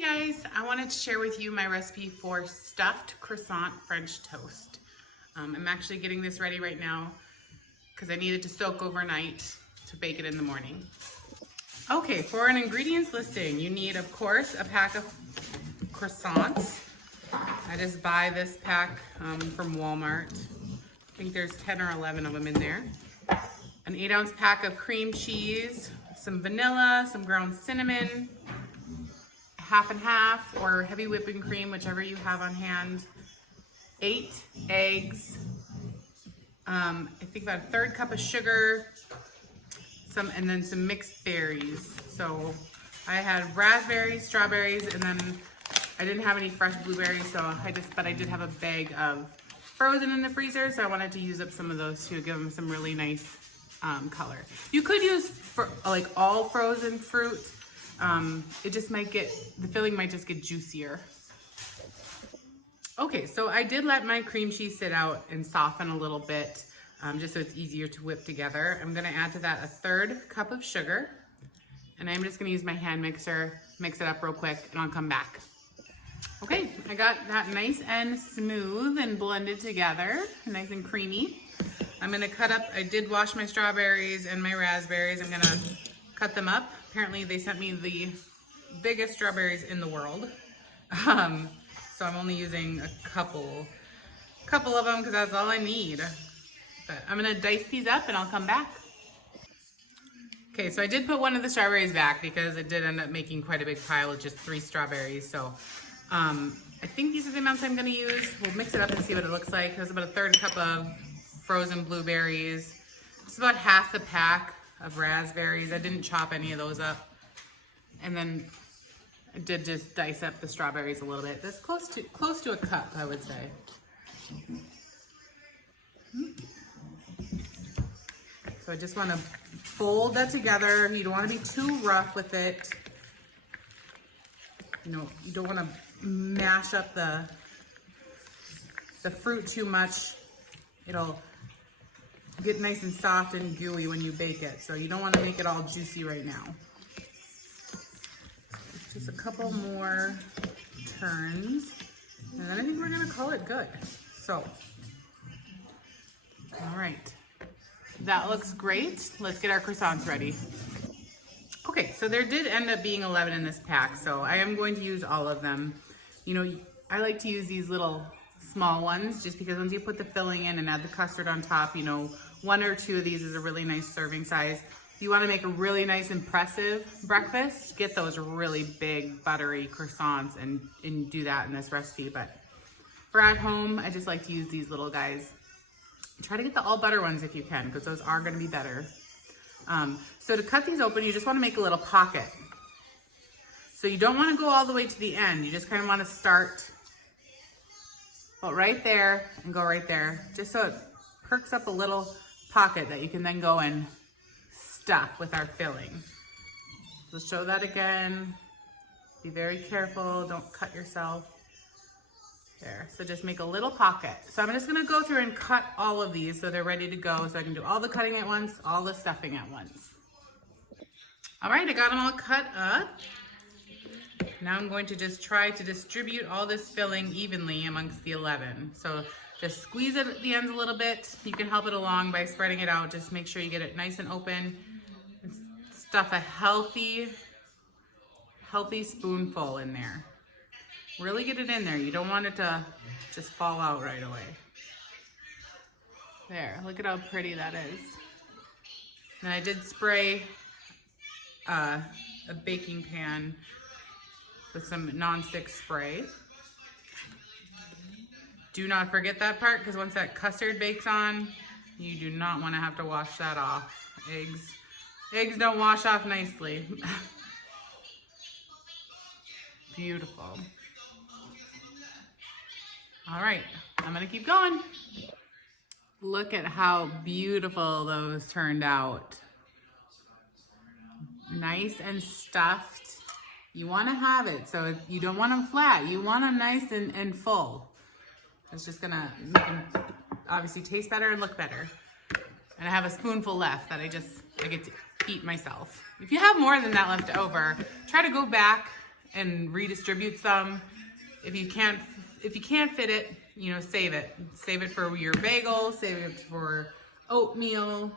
Hey guys, I wanted to share with you my recipe for stuffed croissant French toast. I'm actually getting this ready right now because I need it to soak overnight to bake it in the morning. Okay, for an ingredients listing, you need, of course, a pack of croissants. I just buy this pack from Walmart. I think there's 10 or 11 of them in there. An 8-ounce pack of cream cheese, some vanilla, some ground cinnamon, half and half or heavy whipping cream, whichever you have on hand, 8 eggs, I think about a 1/3 cup of sugar, and then some mixed berries. So I had raspberries, strawberries, and then I didn't have any fresh blueberries, but I did have a bag of frozen in the freezer, so I wanted to use up some of those to give them some really nice color. You could use like all frozen fruit. It just might the filling might just get juicier. Okay, so I did let my cream cheese sit out and soften a little bit, just so it's easier to whip together. I'm gonna add to that a 1/3 cup of sugar, and I'm just gonna use my hand mixer, mix it up real quick, and I'll come back. Okay, I got that nice and smooth and blended together, nice and creamy. I'm gonna cut up, I did wash my strawberries and my raspberries. I'm gonna cut them up. Apparently they sent me the biggest strawberries in the world. So I'm only using a couple of them because that's all I need. But I'm gonna dice these up and I'll come back. Okay, so I did put one of the strawberries back because it did end up making quite a big pile of just 3 strawberries. So I think these are the amounts I'm gonna use. We'll mix it up and see what it looks like. There's about a 1/3 cup of frozen blueberries. It's about half the pack of raspberries. I didn't chop any of those up. And then I did just dice up the strawberries a little bit. That's close to a cup, I would say. So I just want to fold that together. You don't want to be too rough with it. You know, you don't want to mash up the fruit too much. It'll get nice and soft and gooey when you bake it. So you don't want to make it all juicy right now. Just a couple more turns. And then I think we're going to call it good. So, all right. That looks great. Let's get our croissants ready. Okay, so there did end up being 11 in this pack. So I am going to use all of them. You know, I like to use these little small ones just because once you put the filling in and add the custard on top, you know, 1 or 2 of these is a really nice serving size. If you want to make a really nice, impressive breakfast, get those really big, buttery croissants and do that in this recipe. But for at home, I just like to use these little guys. Try to get the all butter ones if you can, because those are going to be better. So to cut these open, you just want to make a little pocket. So you don't want to go all the way to the end. You just kind of want to start about right there and go right there, just so it perks up a little pocket that you can then go and stuff with our filling. Let's show that again. Be very careful, don't cut yourself. There, so just make a little pocket. So I'm just gonna go through and cut all of these so they're ready to go, so I can do all the cutting at once, all the stuffing at once. All right, I got them all cut up. Now I'm going to just try to distribute all this filling evenly amongst the 11. So just squeeze it at the ends a little bit. You can help it along by spreading it out. Just make sure you get it nice and open. And stuff a healthy spoonful in there. Really get it in there. You don't want it to just fall out right away. There, look at how pretty that is. And I did spray a baking pan with some non-stick spray. Do not forget that part, because once that custard bakes on, you do not want to have to wash that off. Eggs don't wash off nicely. Beautiful. All right, I'm gonna keep going. Look at how beautiful those turned out. Nice and stuffed. You want to have it, so you don't want them flat. You want them nice and full. It's just gonna make them obviously taste better and look better. And I have a spoonful left that I get to eat myself. If you have more than that left over, try to go back and redistribute some. If you can't fit it, you know, save it. Save it for your bagel, save it for oatmeal,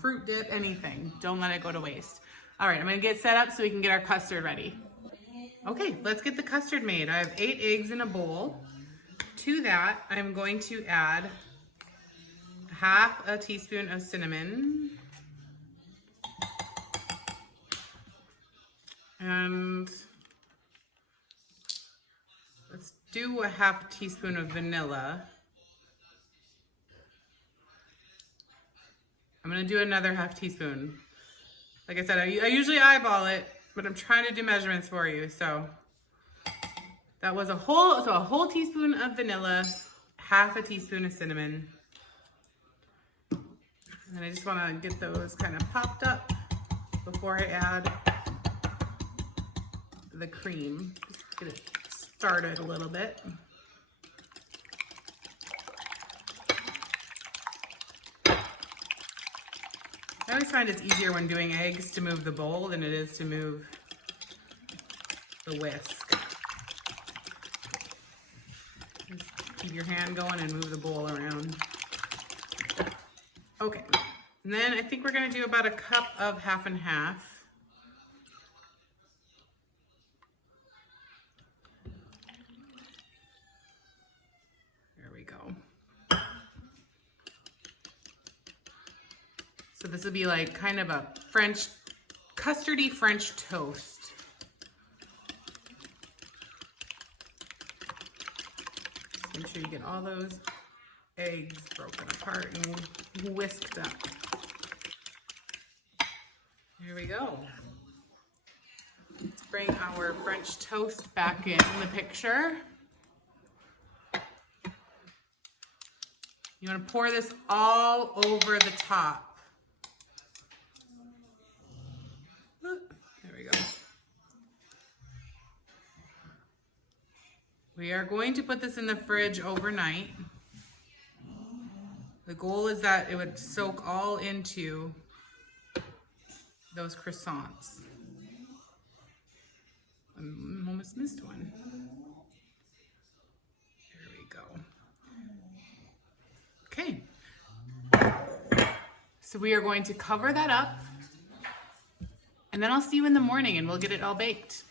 fruit dip, anything. Don't let it go to waste. All right, I'm gonna get set up so we can get our custard ready. Okay, let's get the custard made. I have 8 eggs in a bowl. To that, I'm going to add half a teaspoon of cinnamon. And let's do a half teaspoon of vanilla. I'm gonna do another half teaspoon. Like I said, I usually eyeball it, but I'm trying to do measurements for you. So that was a whole teaspoon of vanilla, half a teaspoon of cinnamon. And I just wanna get those kind of popped up before I add the cream. Just get it started a little bit. I always find it's easier when doing eggs to move the bowl than it is to move the whisk. Just keep your hand going and move the bowl around. Okay, and then I think we're gonna do about a cup of half and half. There we go. So this would be like kind of a custardy French toast. Make sure you get all those eggs broken apart and whisked up. Here we go. Let's bring our French toast back in the picture. You want to pour this all over the top. There we go. We are going to put this in the fridge overnight. The goal is that it would soak all into those croissants. I almost missed one. There we go. Okay. So we are going to cover that up, and then I'll see you in the morning and we'll get it all baked.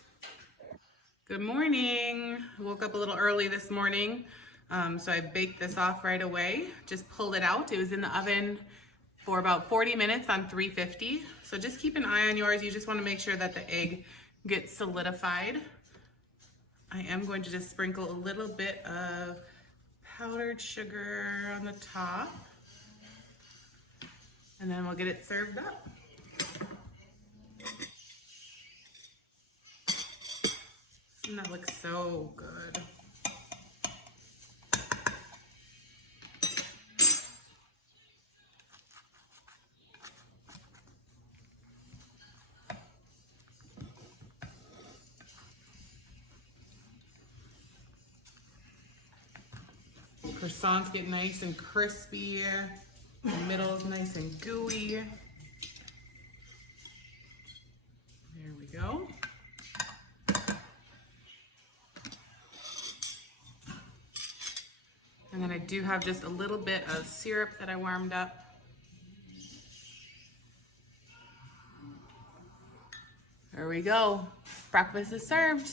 Good morning. I woke up a little early this morning. So I baked this off right away, just pulled it out. It was in the oven for about 40 minutes on 350. So just keep an eye on yours. You just want to make sure that the egg gets solidified. I am going to just sprinkle a little bit of powdered sugar on the top, and then we'll get it served up. Doesn't that look so good? Croissants get nice and crispy. The middle is nice and gooey. There we go. And then I do have just a little bit of syrup that I warmed up. There we go. Breakfast is served.